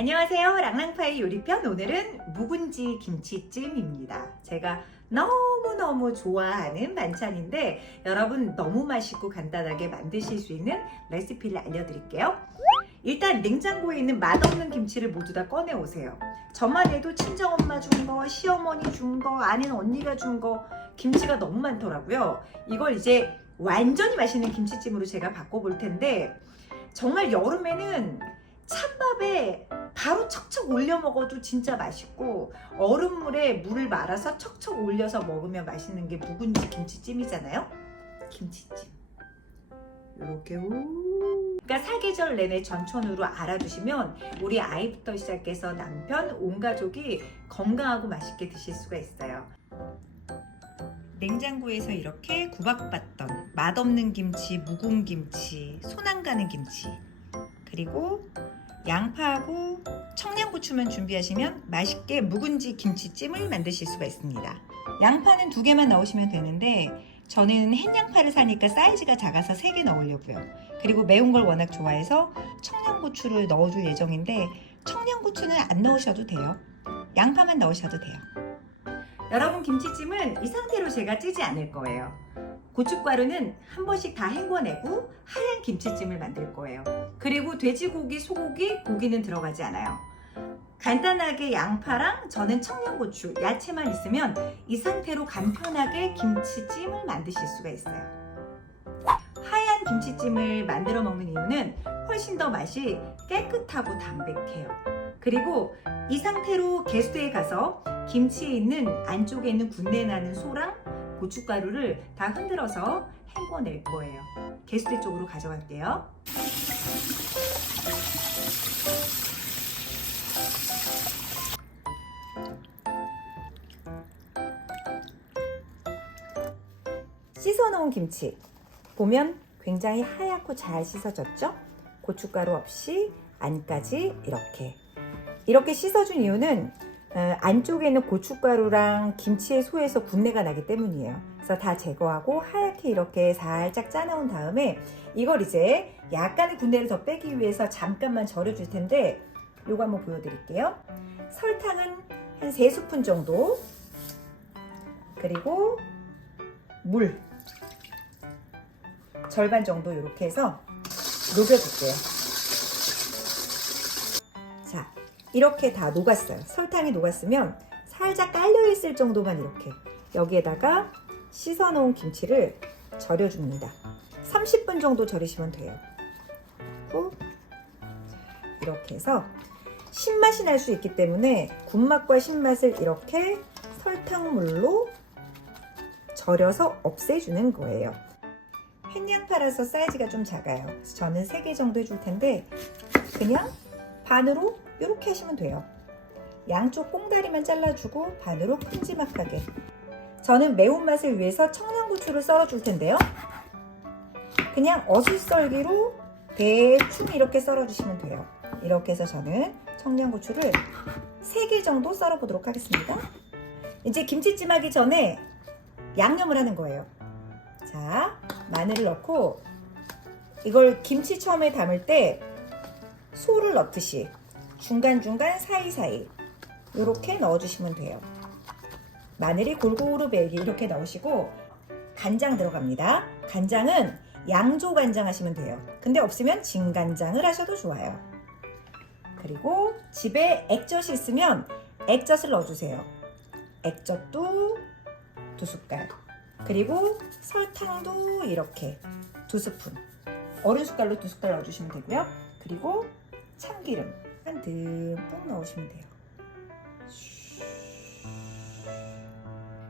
안녕하세요. 랑랑파의 요리편. 오늘은 묵은지 김치찜입니다. 제가 너무너무 좋아하는 반찬인데 여러분 너무 맛있고 간단하게 만드실 수 있는 레시피를 알려드릴게요. 일단 냉장고에 있는 맛없는 김치를 모두 다 꺼내 오세요. 저만 해도 친정엄마 준 거, 시어머니 준 거, 아는 언니가 준 거 김치가 너무 많더라고요. 이걸 이제 완전히 맛있는 김치찜으로 제가 바꿔볼 텐데 정말 여름에는 찬밥에 바로 척척 올려 먹어도 진짜 맛있고 얼음물에 물을 말아서 척척 올려서 먹으면 맛있는 게 묵은지 김치찜이잖아요. 김치찜 이렇게 그러니까 사계절 내내 전천후로 알아두시면 우리 아이부터 시작해서 남편 온 가족이 건강하고 맛있게 드실 수가 있어요. 냉장고에서 이렇게 구박받던 맛없는 김치, 묵은 김치, 손 안 가는 김치, 그리고 양파하고 청양고추만 준비하시면 맛있게 묵은지 김치찜을 만드실 수가 있습니다. 양파는 2개만 넣으시면 되는데 저는 햇양파를 사니까 사이즈가 작아서 3개 넣으려고요. 그리고 매운 걸 워낙 좋아해서 청양고추를 넣어줄 예정인데 청양고추는 안 넣으셔도 돼요. 양파만 넣으셔도 돼요. 여러분, 김치찜은 이 상태로 제가 찌지 않을 거예요. 고춧가루는 한 번씩 다 헹궈내고 하얀 김치찜을 만들 거예요. 그리고 돼지고기, 소고기, 고기는 들어가지 않아요. 간단하게 양파랑 저는 청양고추, 야채만 있으면 이 상태로 간편하게 김치찜을 만드실 수가 있어요. 하얀 김치찜을 만들어 먹는 이유는 훨씬 더 맛이 깨끗하고 담백해요. 그리고 이 상태로 게스트에 가서 김치에 있는 안쪽에 있는 군내 나는 소랑 고춧가루를 다 흔들어서 헹궈낼 거예요. 게스트 쪽으로 가져갈게요. 씻어놓은 김치 보면 굉장히 하얗고 잘 씻어졌죠? 고춧가루 없이 안까지 이렇게 씻어준 이유는 안쪽에 있는 고춧가루랑 김치의 소에서 군내가 나기 때문이에요. 그래서 다 제거하고 하얗게 이렇게 살짝 짜놓은 다음에 이걸 이제 약간의 군내를 더 빼기 위해서 잠깐만 절여줄 텐데 요거 한번 보여드릴게요. 설탕은 한 3스푼 정도, 그리고 물 절반 정도 이렇게 해서 녹여줄게요. 자, 이렇게 다 녹았어요. 설탕이 녹았으면 살짝 깔려있을 정도만 이렇게 여기에다가 씻어놓은 김치를 절여줍니다. 30분 정도 절이시면 돼요. 이렇게 해서 신맛이 날 수 있기 때문에 군맛과 신맛을 이렇게 설탕물로 절여서 없애주는 거예요. 햇양파라서 사이즈가 좀 작아요. 그래서 저는 3개 정도 해줄 텐데 그냥 반으로 이렇게 하시면 돼요. 양쪽 꽁다리만 잘라주고 반으로 큼지막하게. 저는 매운맛을 위해서 청양고추를 썰어줄 텐데요. 그냥 어슷썰기로 대충 이렇게 썰어주시면 돼요. 이렇게 해서 저는 청양고추를 3개 정도 썰어보도록 하겠습니다. 이제 김치찜 하기 전에 양념을 하는 거예요. 자, 마늘을 넣고 이걸 김치 처음에 담을 때 소를 넣듯이 중간중간 사이사이 이렇게 넣어주시면 돼요. 마늘이 골고루 배기 이렇게 넣으시고 간장 들어갑니다. 간장은 양조 간장 하시면 돼요. 근데 없으면 진간장을 하셔도 좋아요. 그리고 집에 액젓이 있으면 액젓을 넣어주세요. 액젓도 2숟갈, 그리고 설탕도 이렇게 2스푼, 어른 숟갈로 2숟갈 넣어주시면 되고요. 그리고 참기름 한 듬뿍 넣으시면 돼요.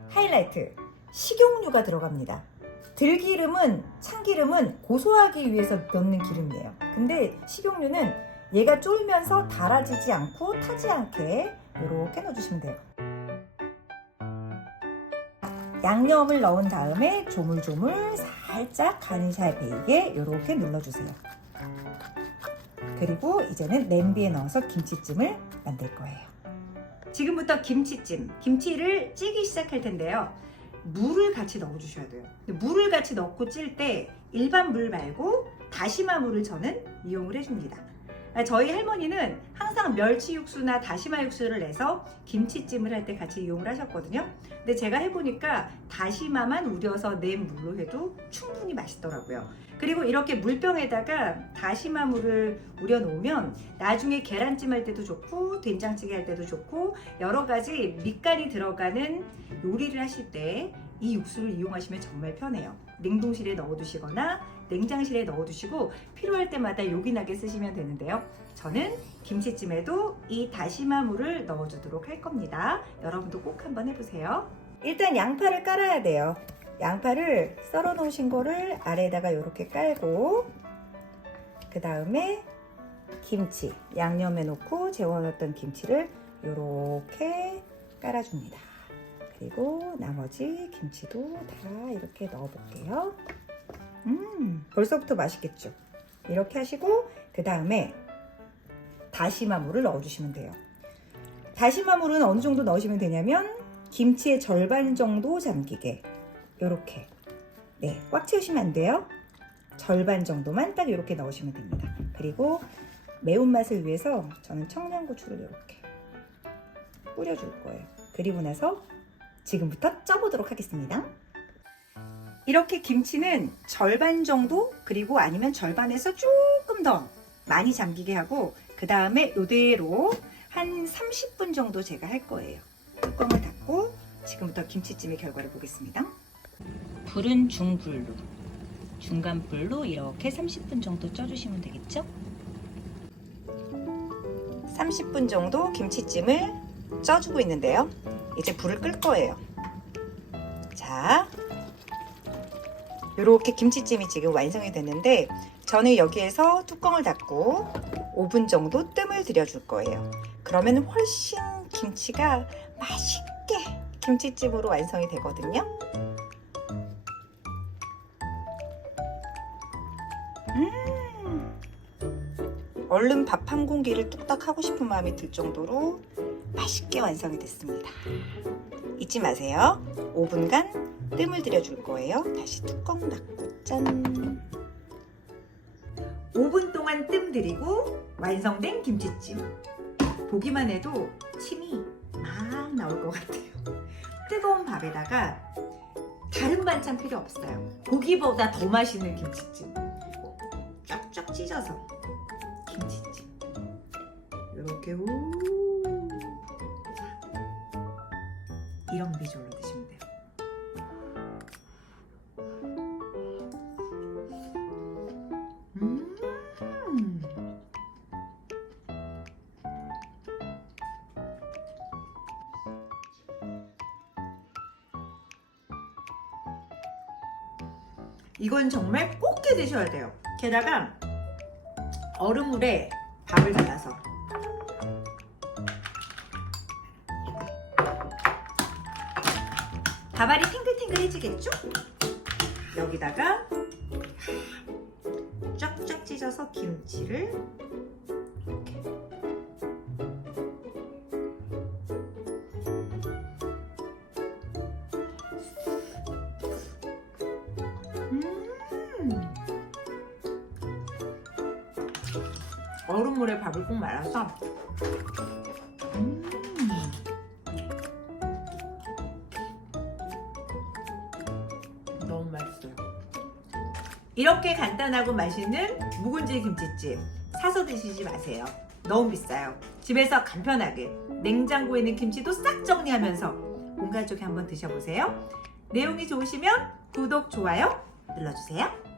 하이라이트, 식용유가 들어갑니다. 들기름은, 참기름은 고소하기 위해서 넣는 기름이에요. 근데 식용유는 얘가 쫄면서 달아지지 않고 타지 않게 이렇게 넣어주시면 돼요. 양념을 넣은 다음에 조물조물 살짝 간이 잘 배이게 이렇게 눌러주세요. 그리고 이제는 냄비에 넣어서 김치찜을 만들 거예요. 지금부터 김치찜, 김치를 찌기 시작할 텐데요. 물을 같이 넣어주셔야 돼요. 물을 같이 넣고 찔 때 일반 물 말고 다시마 물을 저는 이용을 해줍니다. 저희 할머니는 항상 멸치 육수나 다시마 육수를 내서 김치찜을 할 때 같이 이용을 하셨거든요. 근데 제가 해보니까 다시마만 우려서 낸 물로 해도 충분히 맛있더라고요. 그리고 이렇게 물병에다가 다시마 물을 우려 놓으면 나중에 계란찜 할 때도 좋고 된장찌개 할 때도 좋고 여러 가지 밑간이 들어가는 요리를 하실 때 이 육수를 이용하시면 정말 편해요. 냉동실에 넣어두시거나 냉장실에 넣어두시고 필요할 때마다 요긴하게 쓰시면 되는데요. 저는 김치찜에도 이 다시마 물을 넣어주도록 할 겁니다. 여러분도 꼭 한번 해보세요. 일단 양파를 깔아야 돼요. 양파를 썰어 놓으신 거를 아래에다가 이렇게 깔고 그 다음에 김치 양념해 놓고 재워놨던 김치를 이렇게 깔아줍니다. 그리고 나머지 김치도 다 이렇게 넣어 볼게요. 벌써부터 맛있겠죠? 이렇게 하시고 그 다음에 다시마 물을 넣어 주시면 돼요. 다시마 물은 어느 정도 넣으시면 되냐면 김치의 절반 정도 잠기게 이렇게 꽉 채우시면 안 돼요. 절반 정도만 딱 이렇게 넣으시면 됩니다. 그리고 매운맛을 위해서 저는 청양고추를 이렇게 뿌려줄 거예요. 그리고 나서 지금부터 쪄보도록 하겠습니다. 이렇게 김치는 절반 정도 그리고 아니면 절반에서 조금 더 많이 잠기게 하고 그 다음에 이대로 한 30분 정도 제가 할 거예요. 뚜껑을 닫고 지금부터 김치찜의 결과를 보겠습니다. 불은 중불로 중간불로 이렇게 30분 정도 쪄주시면 되겠죠? 30분 정도 김치찜을 쪄주고 있는데요. 이제 불을 끌 거예요. 자, 이렇게 김치찜이 지금 완성이 됐는데 저는 여기에서 뚜껑을 닫고 5분 정도 뜸을 들여줄 거예요. 그러면 훨씬 김치가 맛있게 김치찜으로 완성이 되거든요. 얼른 밥 한 공기를 뚝딱 하고 싶은 마음이 들 정도로 맛있게 완성이 됐습니다. 잊지 마세요. 5분간 뜸을 들여줄 거예요. 다시 뚜껑 닫고 짠! 5분 동안 뜸 들이고 완성된 김치찜. 보기만 해도 침이 막 나올 것 같아요. 뜨거운 밥에다가 다른 반찬 필요 없어요. 고기보다 더 맛있는 김치찜. 쫙쫙 찢어서 김치찜 이렇게 이런 비주얼로 드시면 돼요. 이건 정말 꼭 해 드셔야 돼요. 게다가 얼음물에 밥을 갈아서 밥알이 탱글탱글해지겠죠? 여기다가 쫙쫙 찢어서 김치를 이렇게 얼음물에 밥을 꼭 말아서 너무 맛있어요. 이렇게 간단하고 맛있는 묵은지 김치찜 사서 드시지 마세요. 너무 비싸요. 집에서 간편하게 냉장고에 있는 김치도 싹 정리하면서 온 가족이 한번 드셔보세요. 내용이 좋으시면 구독, 좋아요 눌러주세요.